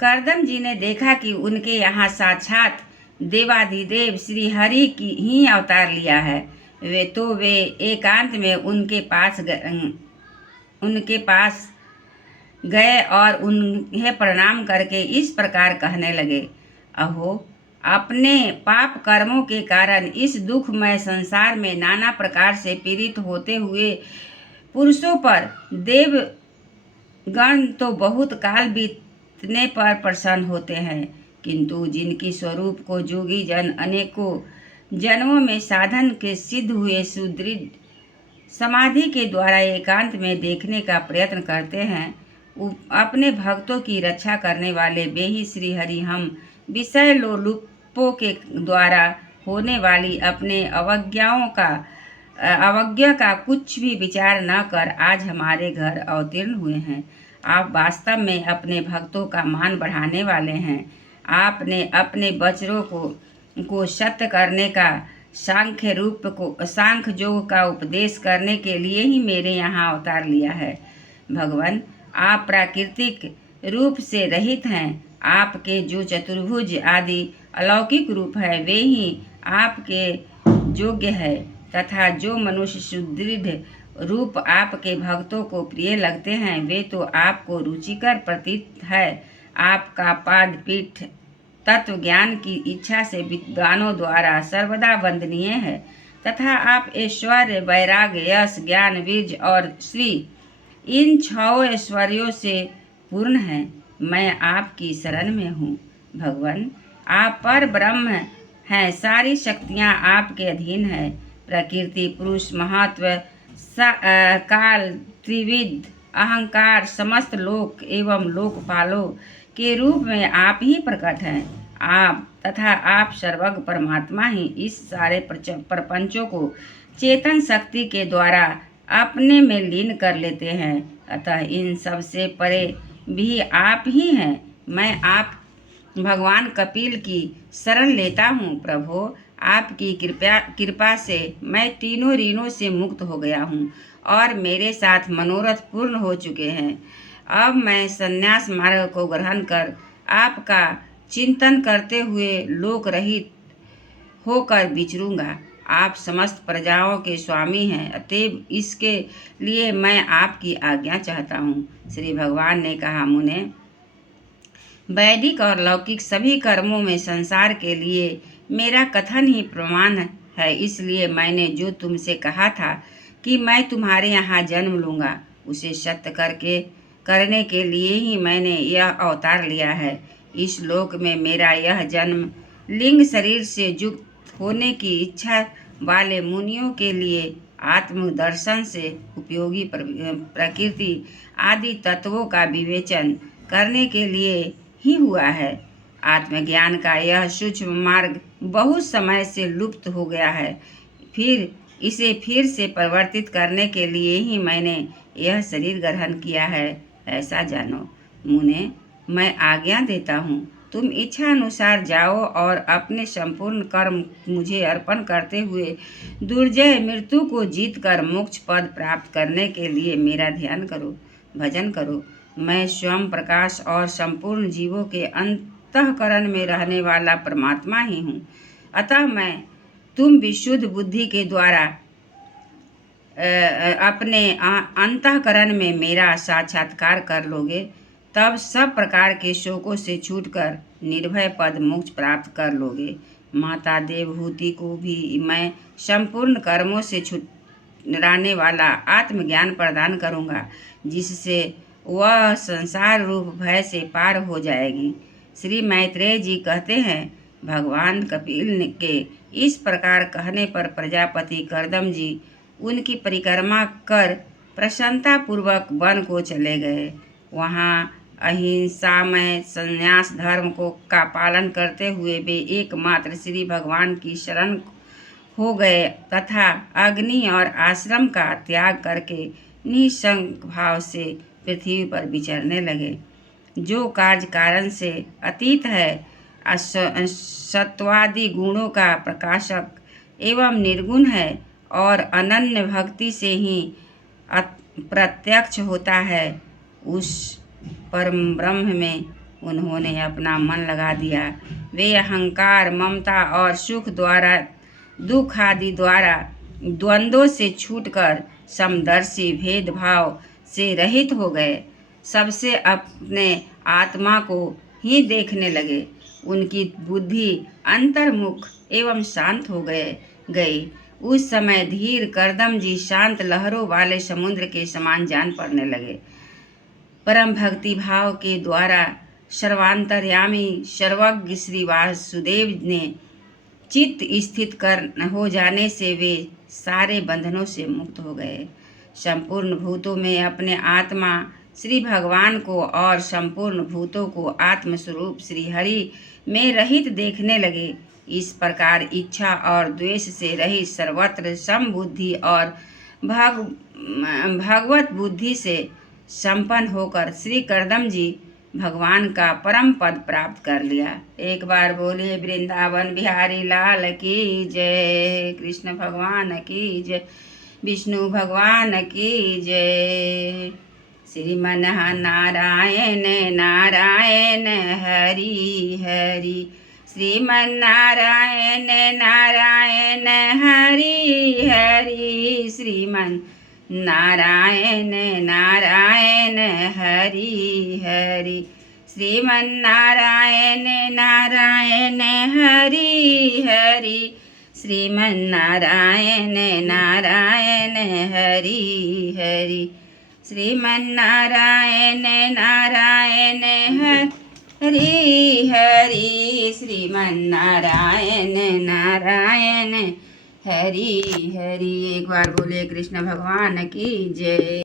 करदम जी ने देखा कि उनके यहाँ साक्षात देवाधिदेव श्री हरि की ही अवतार लिया है। वे एकांत में उनके पास गए और उन्हें प्रणाम करके इस प्रकार कहने लगे, अहो, अपने पाप कर्मों के कारण इस दुखमय संसार में नाना प्रकार से पीड़ित होते हुए पुरुषों पर देवगण तो बहुत काल बीतने पर प्रसन्न होते हैं, किंतु जिनकी स्वरूप को जोगी जन अनेकों जन्मों में साधन के सिद्ध हुए सुदृढ़ समाधि के द्वारा एकांत में देखने का प्रयत्न करते हैं, अपने भक्तों की रक्षा करने वाले वे ही श्री हरि हम विषय लोलुपों के द्वारा होने वाली अपने अवज्ञा का कुछ भी विचार न कर आज हमारे घर अवतीर्ण हुए हैं। आप वास्तव में अपने भक्तों का मान बढ़ाने वाले हैं। आपने अपने वचनों को सत्य करने का सांख्य योग का उपदेश करने के लिए ही मेरे यहाँ अवतार लिया है। भगवान, आप प्राकृतिक रूप से रहित हैं। आपके जो चतुर्भुज आदि अलौकिक रूप है वे ही आपके योग्य है, तथा जो मनुष्य सुदृढ़ रूप आपके भक्तों को प्रिय लगते हैं वे तो आपको रुचिकर प्रतीत है। आपका पाद पीठ तत्व ज्ञान की इच्छा से विद्वानों द्वारा सर्वदा वंदनीय है, तथा आप ऐश्वर्य, वैराग्य, यश, ज्ञान, वीर्य और श्री इन 6 ऐश्वर्यों से पूर्ण हैं। मैं आपकी शरण में हूँ। भगवान, आप पर ब्रह्म हैं। सारी शक्तियाँ आपके अधीन है। प्रकृति, पुरुष, महत्व, काल, त्रिविध, अहंकार, समस्त लोक एवं लोकपालों के रूप में आप ही प्रकट हैं। आप सर्वज्ञ परमात्मा ही इस सारे प्रपंचों को चेतन शक्ति के द्वारा अपने में लीन कर लेते हैं। अतः इन सब से परे भी आप ही हैं। मैं आप भगवान कपिल की शरण लेता हूँ। प्रभो, आपकी कृपा से मैं तीनों ऋणों से मुक्त हो गया हूँ और मेरे साथ मनोरथ पूर्ण हो चुके हैं। अब मैं संन्यास मार्ग को ग्रहण कर आपका चिंतन करते हुए लोक रहित होकर विचरूंगा। आप समस्त प्रजाओं के स्वामी हैं, अतएव इसके लिए मैं आपकी आज्ञा चाहता हूँ। श्री भगवान ने कहा, मुने, वैदिक और लौकिक सभी कर्मों में संसार के लिए मेरा कथन ही प्रमाण है। इसलिए मैंने जो तुमसे कहा था कि मैं तुम्हारे यहाँ जन्म लूँगा, उसे सत्य करने के लिए ही मैंने यह अवतार लिया है। इस लोक में मेरा यह जन्म लिंग शरीर से युक्त होने की इच्छा वाले मुनियों के लिए आत्मदर्शन से उपयोगी प्रकृति आदि तत्वों का विवेचन करने के लिए ही हुआ है। आत्मज्ञान का यह सूक्ष्म मार्ग बहुत समय से लुप्त हो गया है। इसे फिर से परिवर्तित करने के लिए ही मैंने यह शरीर ग्रहण किया है, ऐसा जानो। मुने, मैं आज्ञा देता हूँ, तुम इच्छा अनुसार जाओ और अपने संपूर्ण कर्म मुझे अर्पण करते हुए दुर्जय मृत्यु को जीतकर मोक्ष पद प्राप्त करने के लिए मेरा ध्यान करो, भजन करो। मैं स्वयं प्रकाश और संपूर्ण जीवों के अंतःकरण में रहने वाला परमात्मा ही हूँ। अतः तुम विशुद्ध बुद्धि के द्वारा अपने अंतःकरण में मेरा साक्षात्कार कर लोगे, तब सब प्रकार के शोकों से छूटकर निर्भय पद मोक्ष प्राप्त कर लोगे। माता देवहूति को भी मैं संपूर्ण कर्मों से छुड़ाने वाला आत्मज्ञान प्रदान करूँगा, जिससे वह संसार रूप भय से पार हो जाएगी। श्री मैत्रेय जी कहते हैं, भगवान कपिल के इस प्रकार कहने पर प्रजापति करदम जी उनकी परिक्रमा कर प्रसन्नता पूर्वक वन को चले गए। वहाँ अहिंसामय संन्यास धर्म का पालन करते हुए वे एकमात्र श्री भगवान की शरण हो गए तथा अग्नि और आश्रम का त्याग करके निसंग भाव से पृथ्वी पर विचरने लगे। जो कार्य कारण से अतीत है, सत्वादि गुणों का प्रकाशक एवं निर्गुण है और अनन्य भक्ति से ही प्रत्यक्ष होता है, उस परम ब्रह्म में उन्होंने अपना मन लगा दिया। वे अहंकार, ममता और सुख द्वारा, दुख आदि द्वारा द्वंद्वों से छूटकर समदर्शी भेदभाव से रहित हो गए। सबसे अपने आत्मा को ही देखने लगे। उनकी बुद्धि अंतर्मुख एवं शांत हो गई। उस समय धीर करदम जी शांत लहरों वाले समुद्र के समान जान पड़ने लगे। परम भक्ति भाव के द्वारा सर्वांतर्यामी सर्वज्ञ श्री वासुदेव ने चित्त स्थित हो जाने से वे सारे बंधनों से मुक्त हो गए। संपूर्ण भूतों में अपने आत्मा श्री भगवान को और संपूर्ण भूतों को आत्मस्वरूप श्री हरि में रहित देखने लगे। इस प्रकार इच्छा और द्वेष से रहित सर्वत्र समबुद्धि और भगवत बुद्धि से संपन्न होकर श्री करदम जी भगवान का परम पद प्राप्त कर लिया। एक बार बोले वृंदावन बिहारी लाल की जय, कृष्ण भगवान की जय, विष्णु भगवान की जय। श्रीमन नारायण नारायण हरि हरि, श्रीमन नारायण नारायण हरि हरि, श्रीमन नारायण नारायण हरि हरि, श्रीमन नारायण नारायण हरि हरि, श्रीमन नारायण नारायण हरि हरि, श्रीमन नारायण नारायण हरि हरि, श्रीमन नारायण नारायण हरि हरि। एक बार बोले कृष्ण भगवान की जय।